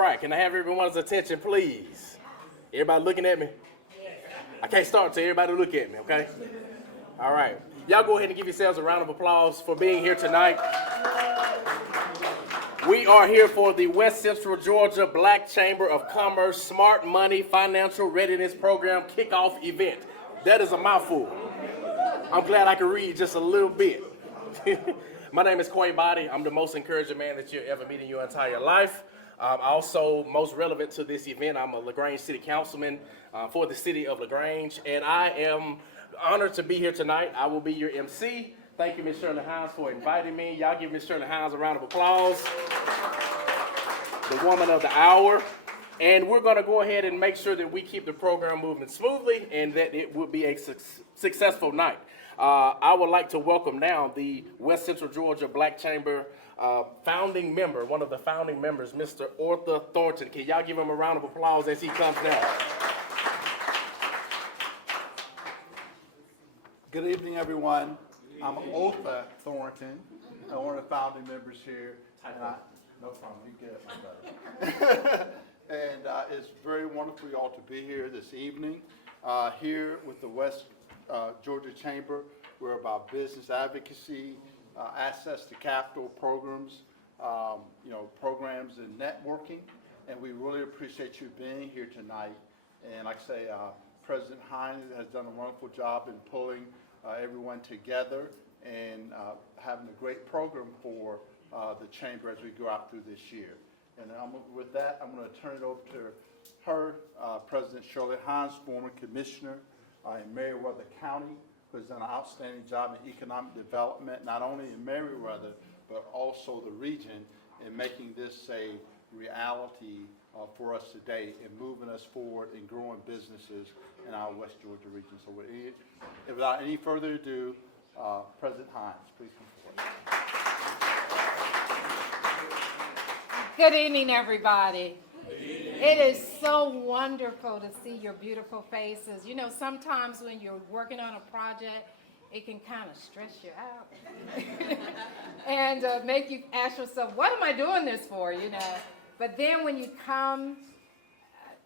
right, can I have everyone's attention, please? Everybody looking at me? I can't start until everybody look at me, okay? All right. Y'all go ahead and give yourselves a round of applause for being here tonight. We are here for the West Central Georgia Black Chamber of Commerce Smart Money Financial Readiness Program kickoff event. That is a mouthful. I'm glad I can read just a little bit. My name is Quay Body. I'm the most encouraging man that you'll ever meet in your entire life. Also, most relevant to this event, I'm a LaGrange City Councilman for the city of LaGrange, and I am honored to be here tonight. I will be your MC. Thank you, Ms. Shirley Hines, for inviting me. Y'all give Ms. Shirley Hines a round of applause. The woman of the hour. And we're going to go ahead and make sure that we keep the program moving smoothly and that it will be a successful night. I would like to welcome now the West Central Georgia Black Chamber founding member, one of the founding members, Mr. Arthur Thornton. Can y'all give him a round of applause as he comes down? Good evening, everyone. I'm Arthur Thornton, one of the founding members here. No problem, you get it, my brother. And it's very wonderful for you all to be here this evening. Here with the West Georgia Chamber, we're about business advocacy, access to capital programs, programs and networking. And we really appreciate you being here tonight. And like I say, President Hines has done a wonderful job in pulling everyone together and having a great program for the chamber as we go out through this year. And with that, I'm going to turn it over to her, President Shirley Hines, former commissioner in Meriwether County, who has done an outstanding job in economic development, not only in Meriwether, but also the region, in making this a reality for us today and moving us forward in growing businesses in our West Georgia region. So without any further ado, President Hines, please come forward. Good evening, everybody. It is so wonderful to see your beautiful faces. You know, sometimes when you're working on a project, it can kind of stress you out and make you ask yourself, what am I doing this for, you know? But then when you come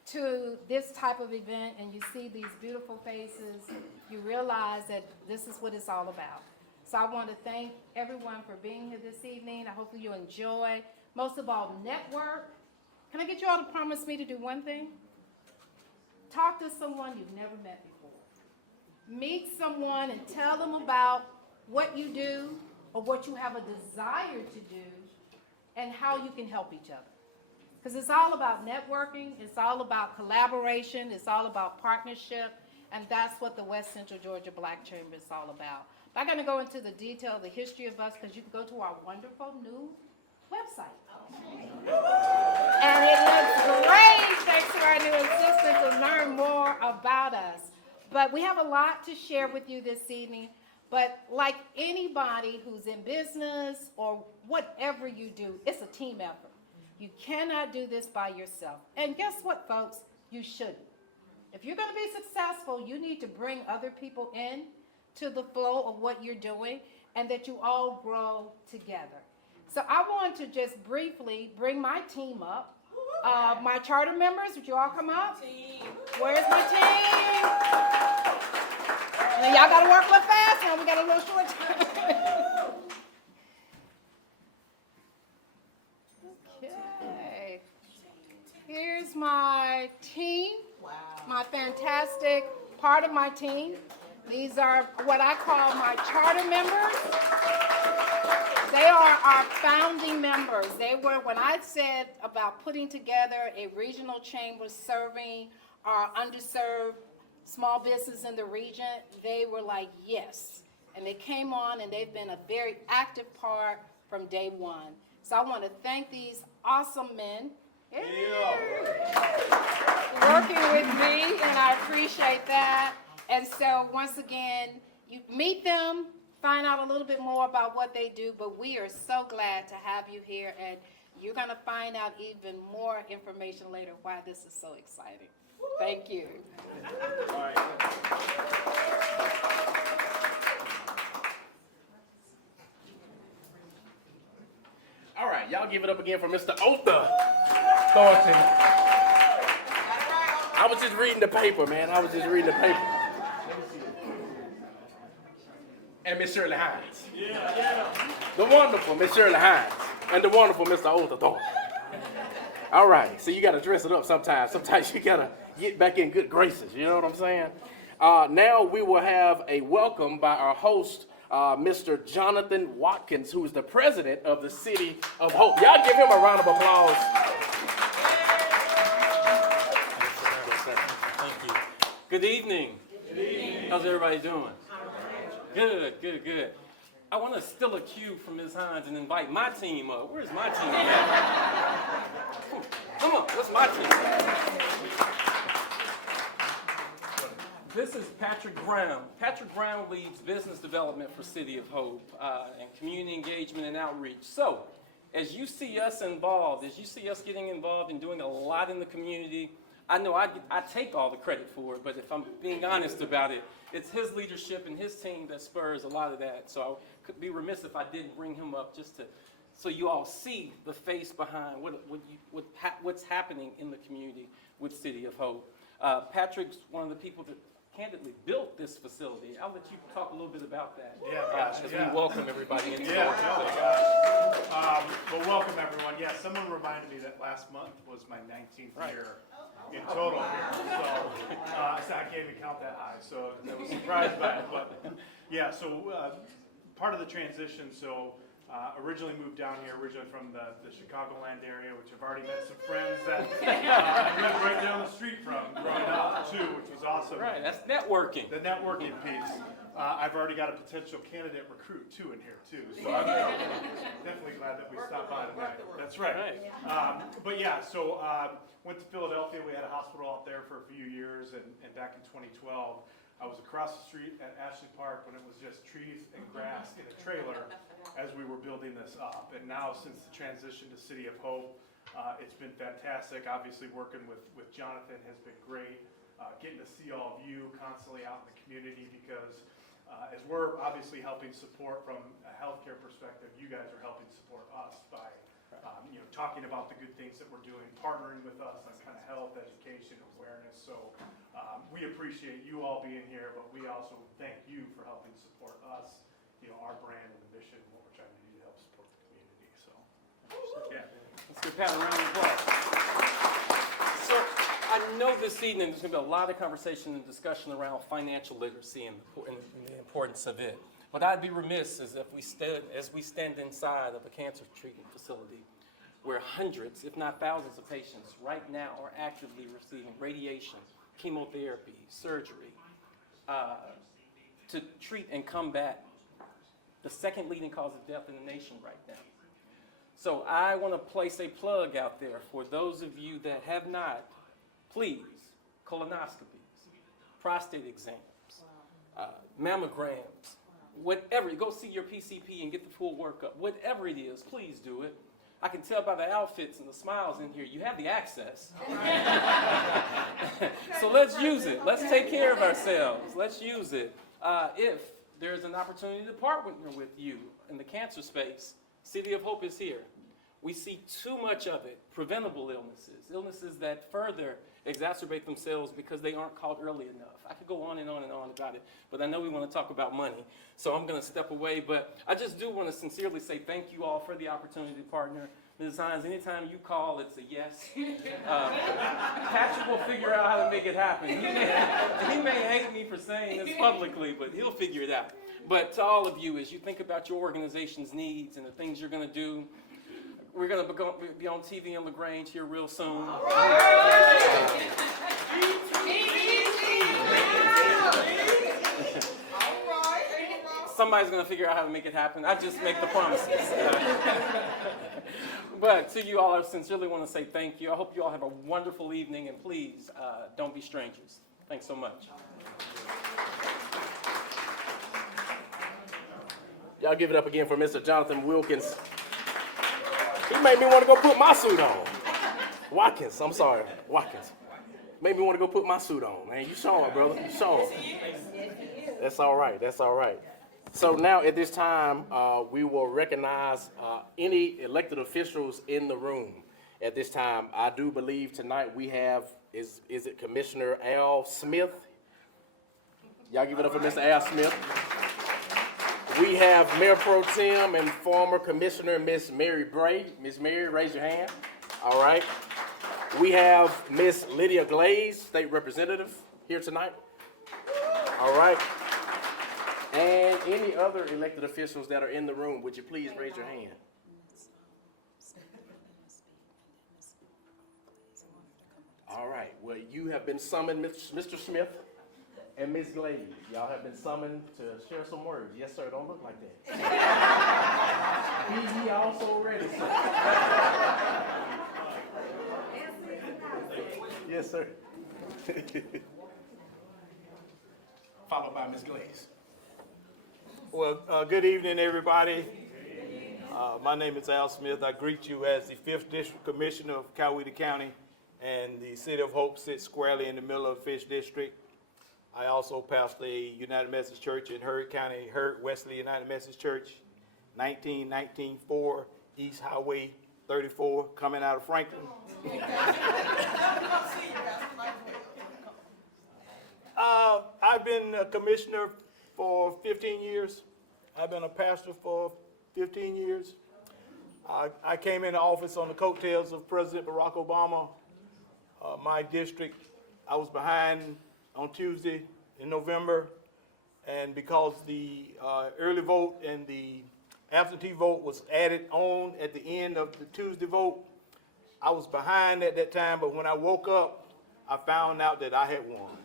to this type of event and you see these beautiful faces, you realize that this is what it's all about. So I want to thank everyone for being here this evening. I hope you enjoy. Most of all, network. Can I get you all to promise me to do one thing? Talk to someone you've never met before. Meet someone and tell them about what you do or what you have a desire to do and how you can help each other. Because it's all about networking, it's all about collaboration, it's all about partnership, and that's what the West Central Georgia Black Chamber is all about. But I'm going to go into the detail of the history of us because you can go to our wonderful new website. And it looks great thanks to our new assistant to learn more about us. But we have a lot to share with you this evening. But like anybody who's in business or whatever you do, it's a team effort. You cannot do this by yourself. And guess what, folks? You shouldn't. If you're going to be successful, you need to bring other people in to the flow of what you're doing and that you all grow together. So I want to just briefly bring my team up. My charter members, would you all come up? Where's my team? And y'all got to work a little fast now. We got a little short time. Okay. Here's my team, my fantastic part of my team. These are what I call my charter members. They are our founding members. They were, when I said about putting together a regional chamber serving our underserved small business in the region, they were like, yes. And they came on and they've been a very active part from day one. So I want to thank these awesome men working with me, and I appreciate that. And so once again, you meet them, find out a little bit more about what they do, but we are so glad to have you here, and you're going to find out even more information later why this is so exciting. Thank you. All right. All right, y'all give it up again for Mr. Arthur. Thornton. I was just reading the paper, man. I was just reading the paper. And Miss Shirley Hines. The wonderful Miss Shirley Hines. And the wonderful Mr. Otha Thornton. All right, so you got to dress it up sometimes. Sometimes you got to get back in good graces. You know what I'm saying? Now we will have a welcome by our host, Mr. Jonathan Watkins, who is the president of the City of Hope. Y'all give him a round of applause. Thank you. Good evening. Good evening. How's everybody doing? Good, good, good. I want to steal a cue from Ms. Hines and invite my team up. Where's my team at? Come on, what's my team? This is Patrick Brown. Patrick Brown leads business development for City of Hope and community engagement and outreach. So, as you see us involved, as you see us getting involved and doing a lot in the community, I know I take all the credit for it, but if I'm being honest about it, it's his leadership and his team that spurs a lot of that. So I could be remiss if I didn't bring him up just to, so you all see the face behind what's happening in the community with City of Hope. Patrick's one of the people that candidly built this facility. I'll let you talk a little bit about that. As we welcome everybody into Well, welcome everyone. Yeah, someone reminded me that last month was my 19th year in total here. So I can't even count that high. So I was surprised by it. But yeah, so part of the transition, originally moved down here, originally from the Chicagoland area, which I've already met some friends that I lived right down the street from growing up too, which was awesome. Right, that's networking. The networking piece. I've already got a potential candidate recruit too in here too, so I'm definitely glad that we stopped by today. That's right. But yeah, so went to Philadelphia. We had a hospital out there for a few years, and back in 2012, I was across the street at Ashley Park when it was just trees and grass in a trailer as we were building this up. And now, since the transition to City of Hope, it's been fantastic. Obviously, working with Jonathan has been great. Getting to see all of you constantly out in the community, because as we're obviously helping support from a healthcare perspective, you guys are helping support us by talking about the good things that we're doing, partnering with us on kind of health, education, awareness. So we appreciate you all being here, but we also thank you for helping support us, our brand and the mission, what we're trying to do to help support the community. So yeah. Let's give Pat a round of applause. So I know this evening there's going to be a lot of conversation and discussion around financial literacy and the importance of it. But I'd be remiss as we stand inside of a cancer treatment facility where hundreds, if not thousands of patients right now are actively receiving radiation, chemotherapy, surgery, to treat and combat the second leading cause of death in the nation right now. So I want to place a plug out there for those of you that have not, please, colonoscopies, prostate exams, mammograms, whatever, go see your PCP and get the full workup. Whatever it is, please do it. I can tell by the outfits and the smiles in here, you have the access. So let's use it. Let's take care of ourselves. Let's use it. If there's an opportunity to partner with you in the cancer space, City of Hope is here. We see too much of it, preventable illnesses that further exacerbate themselves because they aren't caught early enough. I could go on and on and on about it, but I know we want to talk about money, so I'm going to step away. But I just do want to sincerely say thank you all for the opportunity to partner. Ms. Hines, anytime you call, it's a yes. Patrick will figure out how to make it happen. He may hate me for saying this publicly, but he'll figure it out. But to all of you, as you think about your organization's needs and the things you're going to do, we're going to be on TV in LaGrange here real soon. Somebody's going to figure out how to make it happen. I just make the promises. But to you all, I sincerely want to say thank you. I hope you all have a wonderful evening, and please don't be strangers. Thanks so much. Y'all give it up again for Mr. Jonathan Wilkins. He made me want to go put my suit on. Watkins. Made me want to go put my suit on, man. You showing, brother. You showing. That's all right. That's all right. So now at this time, we will recognize any elected officials in the room. At this time, I do believe tonight we have, is it Commissioner Al Smith? Y'all give it up for Mr. Al Smith. We have Mayor Pro Tem and former Commissioner Miss Mary Bray. Miss Mary, raise your hand. All right. We have Miss Lydia Glaze, State Representative, here tonight. All right. And any other elected officials that are in the room, would you please raise your hand? All right. Well, you have been summoned, Mr. Smith and Ms. Glaze. Y'all have been summoned to share some words. Yes, sir. Don't look like that. He also ready, sir. Yes, sir. Followed by Ms. Glaze. Well, good evening, everybody. My name is Al Smith. I greet you as the 5th District Commissioner of Coweta County, and the City of Hope sits squarely in the middle of the 5th District. I also pastor a United Methodist Church in Heard County, Heard Wesley United Methodist Church, 19194 East Highway 34, coming out of Franklin. I've been a commissioner for 15 years. I've been a pastor for 15 years. I came into office on the coattails of President Barack Obama. My district, I was behind on Tuesday in November, and because the early vote and the absentee vote was added on at the end of the Tuesday vote, I was behind at that time, but when I woke up, I found out that I had won.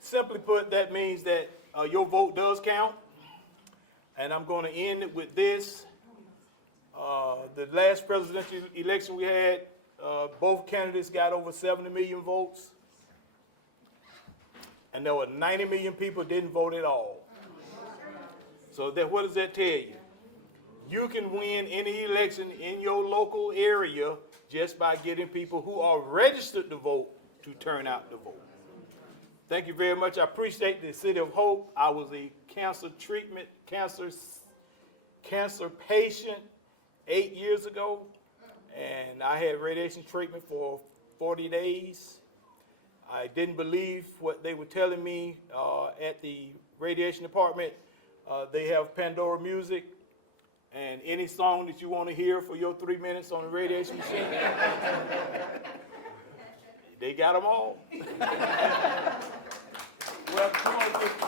Simply put, that means that your vote does count, and I'm going to end it with this. The last presidential election we had, both candidates got over 70 million votes, and there were 90 million people who didn't vote at all. So what does that tell you? You can win any election in your local area just by getting people who are registered to vote to turn out to vote. Thank you very much. I appreciate the City of Hope. I was a cancer patient 8 years ago, and I had radiation treatment for 40 days. I didn't believe what they were telling me at the radiation department. They have Pandora music, and any song that you want to hear for your 3 minutes on the radiation machine, they got them all. Well, come on, thank you.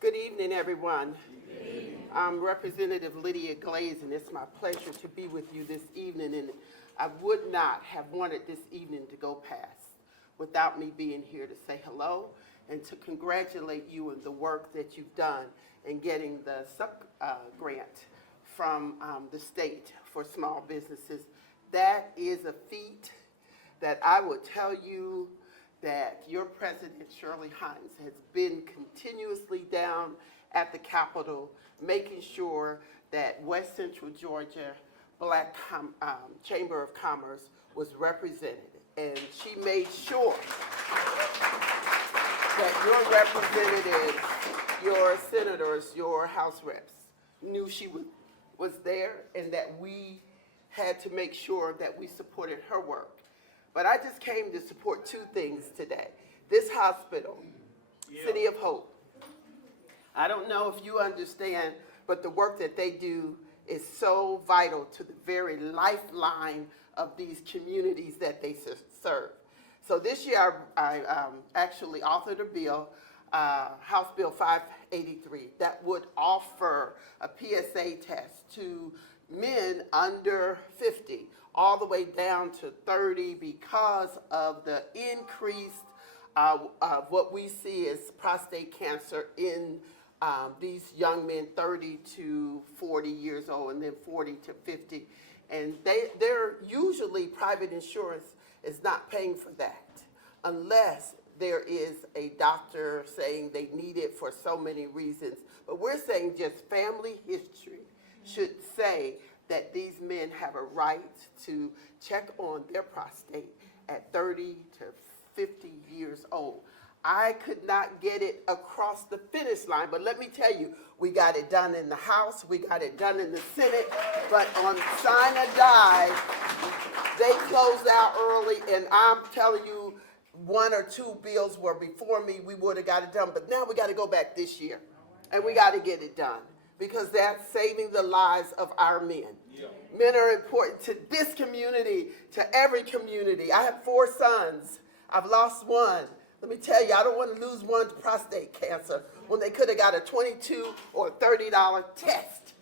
Good evening, everyone. I'm Representative Lydia Glaze, and it's my pleasure to be with you this evening. And I would not have wanted this evening to go past without me being here to say hello and to congratulate you on the work that you've done in getting the grant from the state for small businesses. That is a feat that I would tell you that your president, Shirley Hines, has been continuously down at the Capitol, making sure that West Central Georgia Black Chamber of Commerce was represented. And she made sure that your representatives, your senators, your House reps knew she was there, and that we had to make sure that we supported her work. But I just came to support two things today. This hospital, City of Hope. I don't know if you understand, but the work that they do is so vital to the very lifeline of these communities that they serve. So this year I actually authored a bill, House Bill 583, that would offer a PSA test to men under 50, all the way down to 30, because of the increased what we see as prostate cancer in these young men 30 to 40 years old, and then 40 to 50. And they're usually, private insurance is not paying for that unless there is a doctor saying they need it for so many reasons. But we're saying just family history should say that these men have a right to check on their prostate at 30 to 50 years old. I could not get it across the finish line, but let me tell you, we got it done in the House, we got it done in the Senate, but on sign or die, they closed out early, and I'm telling you, 1 or 2 bills were before me, we would have got it done, but now we got to go back this year, and we got to get it done, because that's saving the lives of our men. Men are important to this community, to every community. I have 4 sons. I've lost 1. Let me tell you, I don't want to lose one to prostate cancer when they could have got a $22 or $30 test.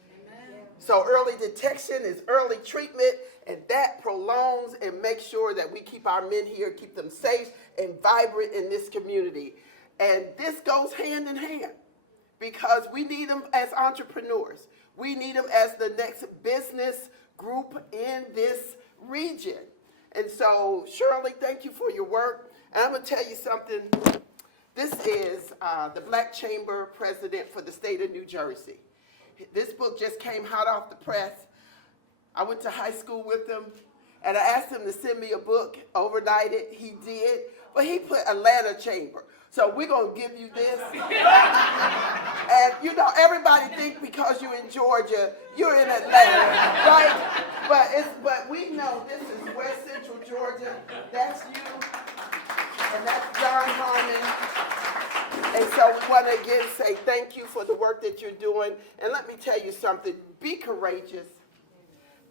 So early detection is early treatment, and that prolongs and makes sure that we keep our men here, keep them safe and vibrant in this community. And this goes hand in hand because we need them as entrepreneurs. We need them as the next business group in this region. And so, Shirley, thank you for your work. And I'm going to tell you something. This is the Black Chamber president for the state of New Jersey. This book just came hot off the press. I went to high school with him, and I asked him to send me a book, overnight it. He did, but he put Atlanta Chamber. So we're going to give you this. And, you know, everybody think because you're in Georgia, you're in Atlanta, right? But we know this is West Central Georgia. That's you. And that's John Harmon. And so we want to again say thank you for the work that you're doing. And let me tell you something, be courageous.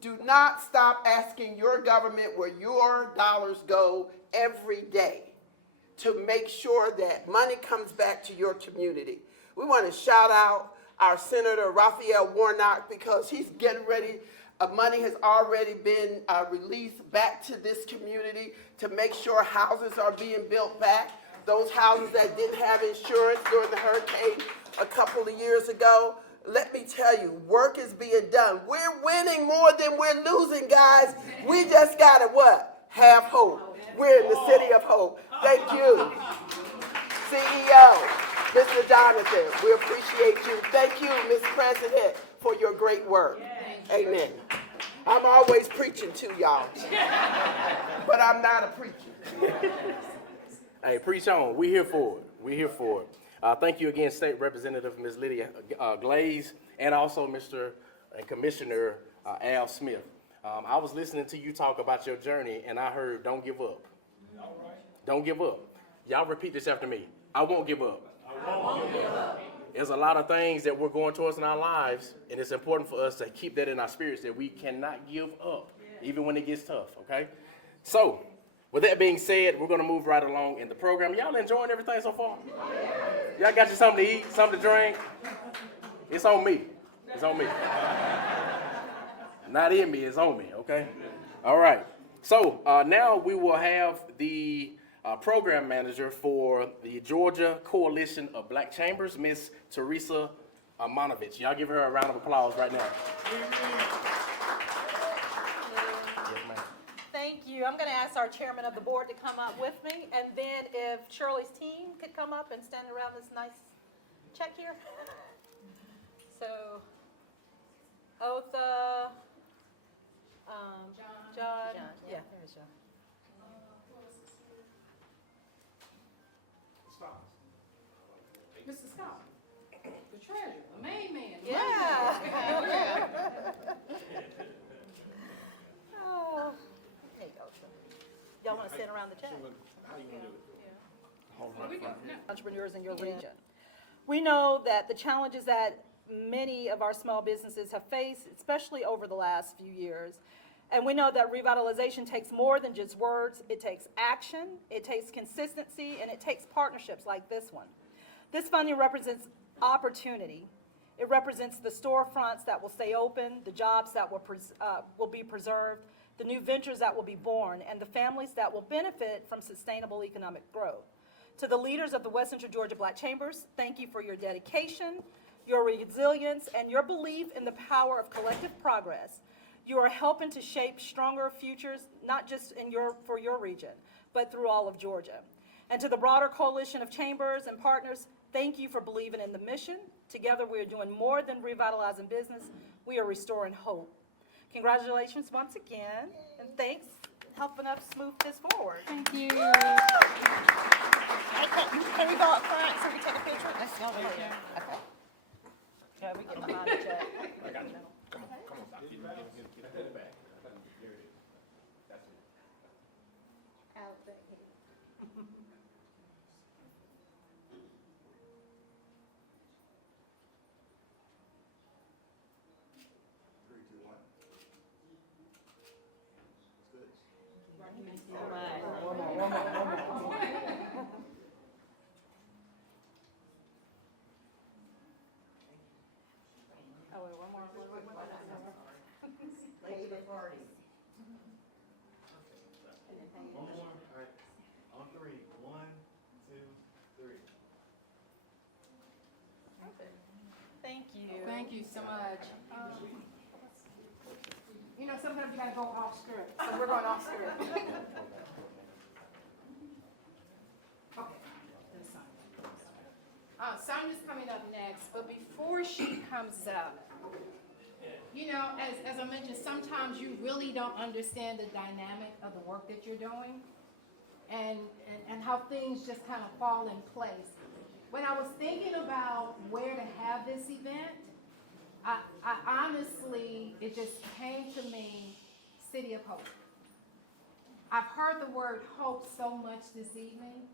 Do not stop asking your government where your dollars go every day to make sure that money comes back to your community. We want to shout out our Senator Raphael Warnock because he's getting ready. Money has already been released back to this community to make sure houses are being built back. Those houses that didn't have insurance during the hurricane a couple of years ago. Let me tell you, work is being done. We're winning more than we're losing, guys. We just got to what? Have hope. We're in the city of hope. Thank you, CEO, Mr. Jonathan. We appreciate you. Thank you, Ms. President, for your great work. Amen. I'm always preaching to y'all, but I'm not a preacher. Hey, preach on. We're here for it. We're here for it. Thank you again, State Representative Ms. Lydia Glaze, and also Mr. and Commissioner Al Smith. I was listening to you talk about your journey, and I heard, don't give up. All right. Don't give up. Y'all repeat this after me. I won't give up. I won't give up. There's a lot of things that we're going towards in our lives, and it's important for us to keep that in our spirits that we cannot give up, even when it gets tough, okay? So, with that being said, we're going to move right along in the program. Y'all enjoying everything so far? Y'all got you something to eat, something to drink? It's on me. It's on me. Not in me, it's on me, okay? All right. So, now we will have the program manager for the Georgia Coalition of Black Chambers, Miss Teresa Monovich. Y'all give her a round of applause right now. Thank you. I'm going to ask our chairman of the board to come up with me, and then if Shirley's team could come up and stand around this nice check here. So, Otha, John. Yeah, there's John. Mr. Scott, the treasurer, the main man. Yeah. Oh, there you go. Y'all want to sit around the check? Entrepreneurs in your region. We know that the challenges that many of our small businesses have faced, especially over the last few years, and we know that revitalization takes more than just words. It takes action, it takes consistency, and it takes partnerships like this one. This funding represents opportunity. It represents the storefronts that will stay open, the jobs that will be preserved, the new ventures that will be born, and the families that will benefit from sustainable economic growth. To the leaders of the West Central Georgia Black Chambers, thank you for your dedication, your resilience, and your belief in the power of collective progress. You are helping to shape stronger futures, not just for your region, but through all of Georgia. And to the broader coalition of chambers and partners, thank you for believing in the mission. Together we are doing more than revitalizing business, we are restoring hope. Congratulations once again, and thanks helping us move this forward. Thank you. Can we go up front so we take a picture? Let's go. Okay. Yeah, we get behind each other. Oh, wait, one more. On three. 1, 2, 3. Thank you. Thank you so much. You know, sometimes you gotta go off script, so we're going off script. Okay, that's fine. Sonia's coming up next, but before she comes up, you know, as I mentioned, sometimes you really don't understand the dynamic of the work that you're doing and how things just kind of fall in place. When I was thinking about where to have this event, I honestly, it just came to me, City of Hope. I've heard the word hope so much this evening.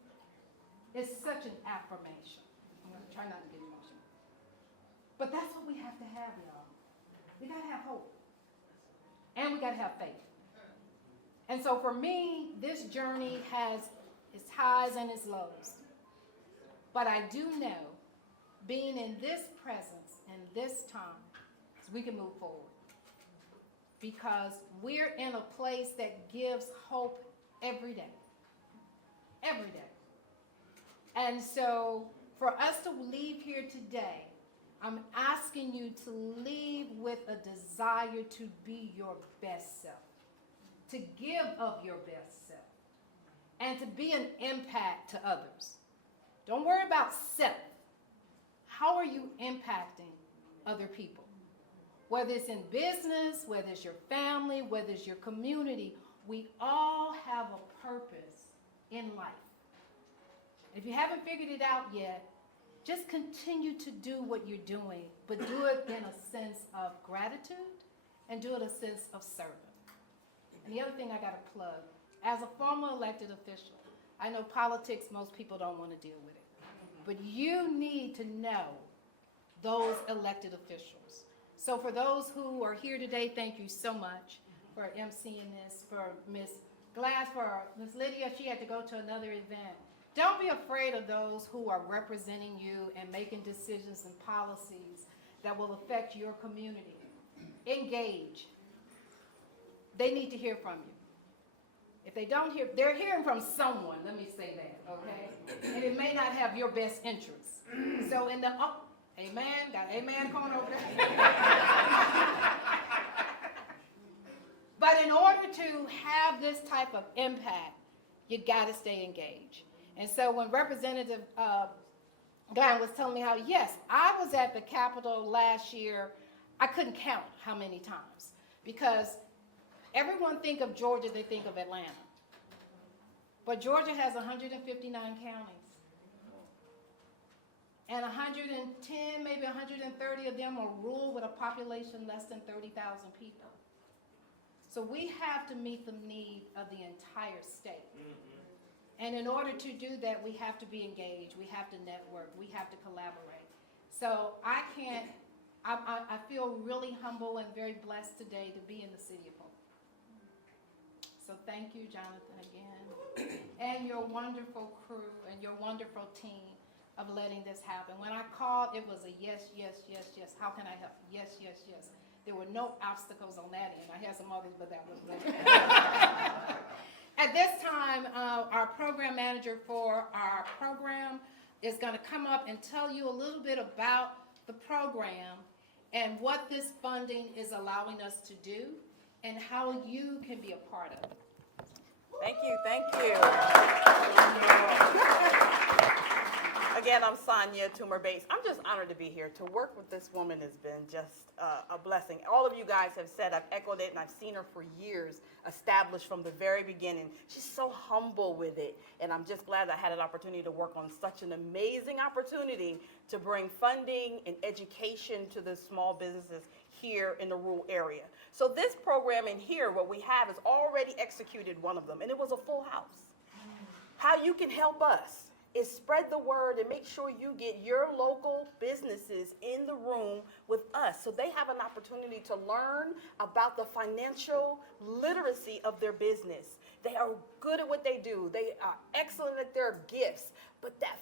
It's such an affirmation. I'm going to try not to get emotional. But that's what we have to have, y'all. We got to have hope. And we got to have faith. And so for me, this journey has its highs and its lows. But I do know, being in this presence and this time, we can move forward. Because we're in a place that gives hope every day. Every day. And so, for us to leave here today, I'm asking you to leave with a desire to be your best self. To give of your best self. And to be an impact to others. Don't worry about self. How are you impacting other people? Whether it's in business, whether it's your family, whether it's your community, we all have a purpose in life. If you haven't figured it out yet, just continue to do what you're doing, but do it in a sense of gratitude and do it in a sense of service. And the other thing I got to plug, as a former elected official, I know politics, most people don't want to deal with it. But you need to know those elected officials. So for those who are here today, thank you so much for emceeing this, for Ms. Glass, for Ms. Lydia, she had to go to another event. Don't be afraid of those who are representing you and making decisions and policies that will affect your community. Engage. They need to hear from you. If they don't hear, they're hearing from someone, let me say that, okay? And it may not have your best interests. So in the, oh, amen, got amen going over there. But in order to have this type of impact, you gotta stay engaged. And so when Representative Glenn was telling me how, yes, I was at the Capitol last year, I couldn't count how many times. Because everyone think of Georgia, they think of Atlanta. But Georgia has 159 counties. And 110, maybe 130 of them are rural with a population less than 30,000 people. So we have to meet the need of the entire state. And in order to do that, we have to be engaged, we have to network, we have to collaborate. So I feel really humble and very blessed today to be in the City of Hope. So thank you, Jonathan, again, and your wonderful crew and your wonderful team of letting this happen. When I called, it was a yes, yes, yes, yes. How can I help? Yes, yes, yes. There were no obstacles on that end. I had some others, but that was good. At this time, our program manager for our program is going to come up and tell you a little bit about the program and what this funding is allowing us to do and how you can be a part of it. Thank you, thank you. Again, again, I'm Sonia Toomer Bates. I'm just honored to be here. To work with this woman has been just a blessing. All of you guys have said, I've echoed it, and I've seen her for years, established from the very beginning. She's so humble with it, and I'm just glad I had an opportunity to work on such an amazing opportunity to bring funding and education to the small businesses here in the rural area. So this program in here, what we have is already executed one of them, and it was a full house. How you can help us is spread the word and make sure you get your local businesses in the room with us so they have an opportunity to learn about the financial literacy of their business. They are good at what they do. They are excellent at their gifts. But that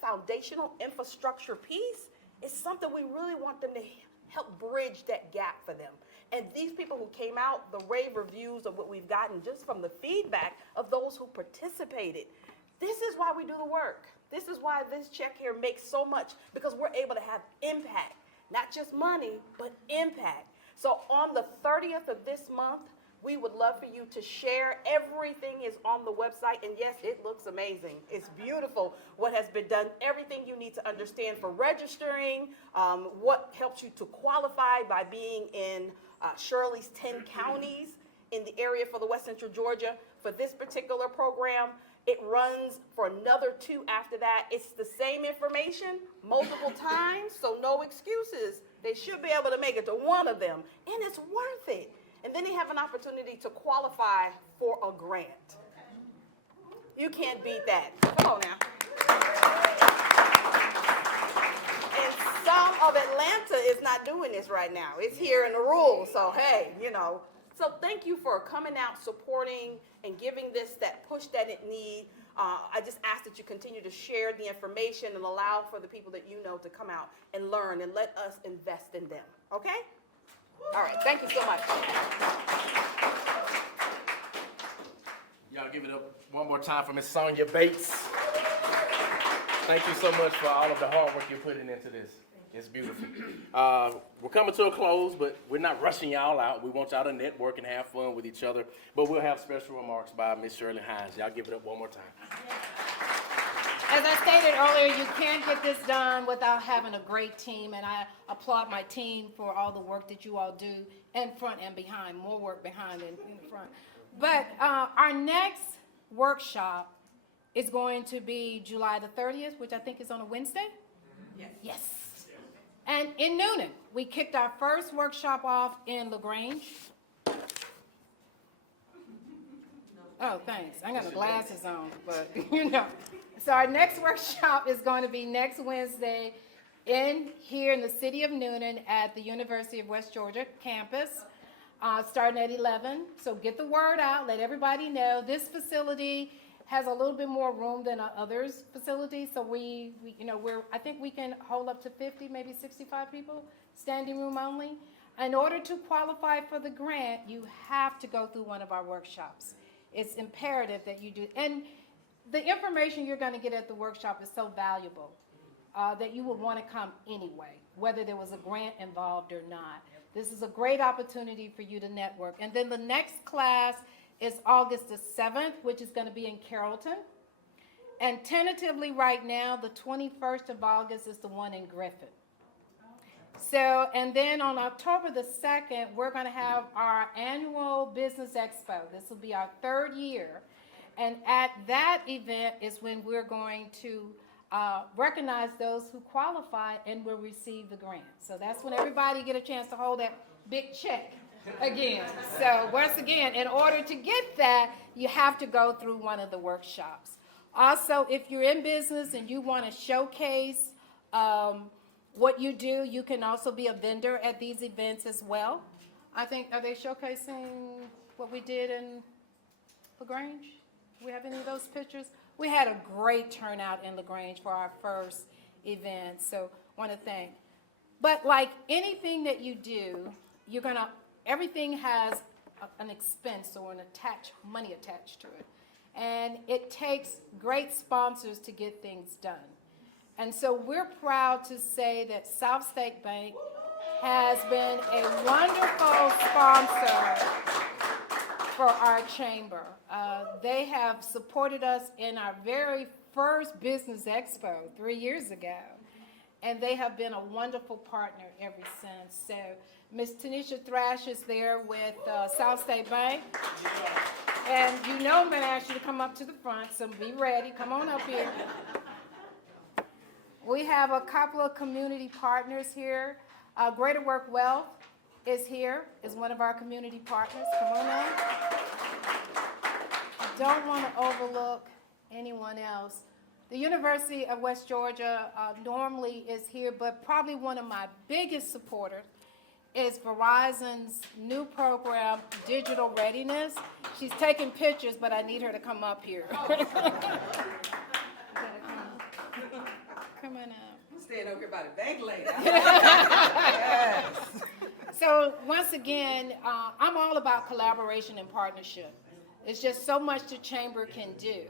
foundational infrastructure piece is something we really want them to help bridge that gap for them. And these people who came out, the rave reviews of what we've gotten just from the feedback of those who participated. This is why we do the work. This is why this check here makes so much, because we're able to have impact, not just money, but impact. So on the 30th of this month, we would love for you to share. Everything is on the website, and yes, it looks amazing. It's beautiful what has been done. Everything you need to understand for registering, what helps you to qualify by being in Shirley's 10 counties in the area for the West Central Georgia. For this particular program, it runs for another 2 after that. It's the same information multiple times, so no excuses. They should be able to make it to one of them, and it's worth it. And then they have an opportunity to qualify for a grant. You can't beat that. Come on now. And some of Atlanta is not doing this right now. It's here in the rules, so hey, you know. So thank you for coming out, supporting, and giving this that push that it needs. I just ask that you continue to share the information and allow for the people that you know to come out and learn and let us invest in them, okay? All right, thank you so much. Y'all give it up one more time for Miss Sonia Bates. Thank you so much for all of the hard work you're putting into this. It's beautiful. We're coming to a close, but we're not rushing y'all out. We want y'all to network and have fun with each other. But we'll have special remarks by Miss Shirley Hines. Y'all give it up one more time. As I stated earlier, you can't get this done without having a great team, and I applaud my team for all the work that you all do in front and behind, more work behind than in front. But our next workshop is going to be July the 30th, which I think is on a Wednesday? Yes. And in Noonan, we kicked our first workshop off in LaGrange. Oh, thanks. I got my glasses on, but you know. So our next workshop is going to be next Wednesday here in the city of Noonan at the University of West Georgia campus, starting at 11. So get the word out, let everybody know. This facility has a little bit more room than others' facilities, so I think we can hold up to 50, maybe 65 people, standing room only. In order to qualify for the grant, you have to go through one of our workshops. It's imperative that you do. And the information you're going to get at the workshop is so valuable that you would want to come anyway, whether there was a grant involved or not. This is a great opportunity for you to network. And then the next class is August the 7th, which is going to be in Carrollton. And tentatively right now, the 21st of August is the one in Griffin. So, and then on October the 2nd, we're going to have our annual Business Expo. This will be our 3rd year. And at that event is when we're going to recognize those who qualify and will receive the grant. So that's when everybody get a chance to hold that big check again. So once again, in order to get that, you have to go through one of the workshops. Also, if you're in business and you want to showcase what you do, you can also be a vendor at these events as well. I think, are they showcasing what we did in LaGrange? Do we have any of those pictures? We had a great turnout in LaGrange for our first event, so I want to thank. But like anything that you do, everything has an expense or money attached to it. And it takes great sponsors to get things done. And so we're proud to say that South State Bank has been a wonderful sponsor for our chamber. They have supported us in our very first business expo 3 years ago. And they have been a wonderful partner ever since. So Ms. Tanisha Thrash is there with South State Bank. And you know I'm going to ask you to come up to the front, so be ready. Come on up here. We have a couple of community partners here. Greater Work Wealth is here, is one of our community partners. Come on in. I don't want to overlook anyone else. The University of West Georgia normally is here, but probably one of my biggest supporters is Verizon's new program, Digital Readiness. She's taking pictures, but I need her to come up here. Come on up. Staying over here by the bank later. So once again, I'm all about collaboration and partnership. It's just so much the chamber can do.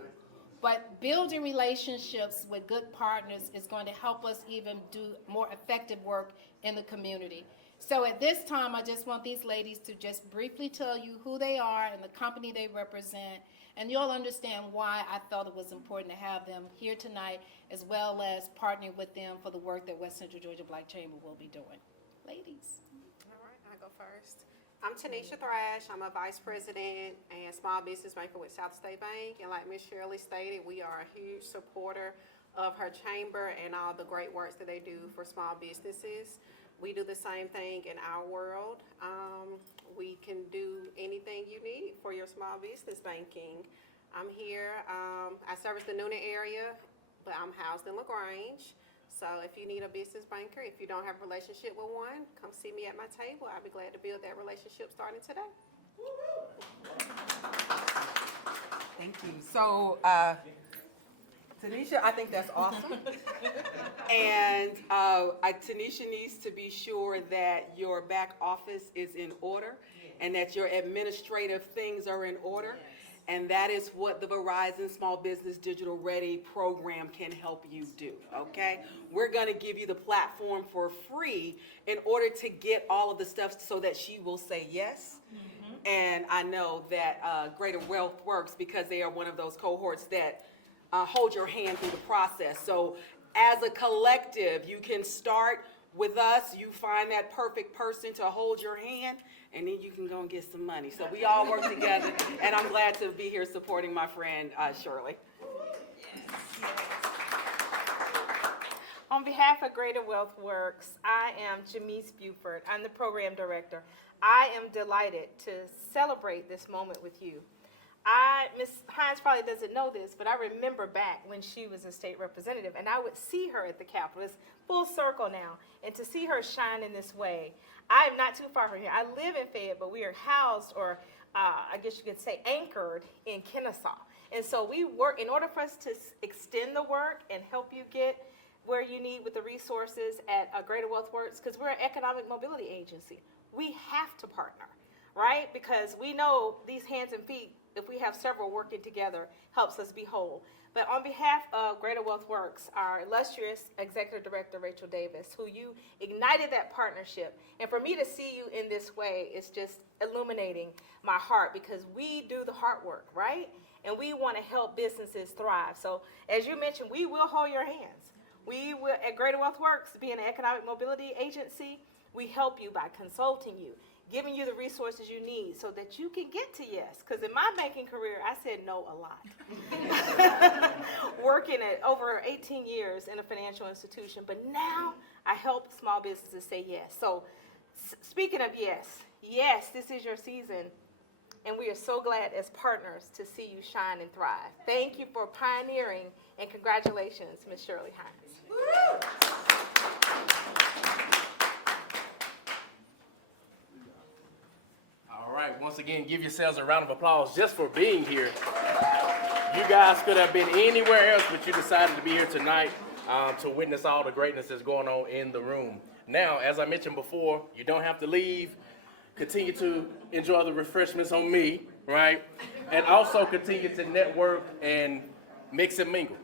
But building relationships with good partners is going to help us even do more effective work in the community. So at this time, I just want these ladies to just briefly tell you who they are and the company they represent, and you'll understand why I felt it was important to have them here tonight, as well as partnering with them for the work that West Central Georgia Black Chamber will be doing. Ladies. All right, I'll go first. I'm Tanisha Thrash. I'm a vice president and small business banker with South State Bank. And like Ms. Shirley stated, we are a huge supporter of her chamber and all the great works that they do for small businesses. We do the same thing in our world. We can do anything you need for your small business banking. I'm here, I service the Noonan area, but I'm housed in LaGrange. So if you need a business banker, if you don't have a relationship with one, come see me at my table. I'll be glad to build that relationship starting today. Thank you. So, Tanisha, I think that's awesome. And Tanisha needs to be sure that your back office is in order and that your administrative things are in order. And that is what the Verizon Small Business Digital Ready program can help you do, okay? We're gonna give you the platform for free in order to get all of the stuff so that she will say yes. And I know that Greater Wealth Works because they are one of those cohorts that hold your hand through the process. So as a collective, you can start with us, you find that perfect person to hold your hand, and then you can go and get some money. So we all work together, and I'm glad to be here supporting my friend Shirley. On behalf of Greater Wealth Works, I am Jamise Buford. I'm the program director. I am delighted to celebrate this moment with you. Ms. Hines probably doesn't know this, but I remember back when she was a state representative, and I would see her at the Capitol. It's full circle now, and to see her shine in this way. I am not too far from here. I live in Fayette, but we are housed, or I guess you could say anchored, in Kennesaw. And so we work, in order for us to extend the work and help you get where you need with the resources at Greater Wealth Works, because we're an economic mobility agency, we have to partner, right? Because we know these hands and feet, if we have several working together, helps us be whole. But on behalf of Greater Wealth Works, our illustrious Executive Director, Rachel Davis, who you ignited that partnership, and for me to see you in this way is just illuminating my heart, because we do the hard work, right? And we want to help businesses thrive. So as you mentioned, we will hold your hands. We will, at Greater Wealth Works, being an economic mobility agency, we help you by consulting you, giving you the resources you need so that you can get to yes. Because in my banking career, I said no a lot. Working at over 18 years in a financial institution, but now I help small businesses say yes. So speaking of yes, this is your season, and we are so glad as partners to see you shine and thrive. Thank you for pioneering, and congratulations, Ms. Shirley Hines. All right, once again, give yourselves a round of applause just for being here. You guys could have been anywhere else, but you decided to be here tonight to witness all the greatness that's going on in the room. Now, as I mentioned before, you don't have to leave. Continue to enjoy the refreshments on me, right? And also continue to network and mix and mingle.